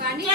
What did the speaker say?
चरणी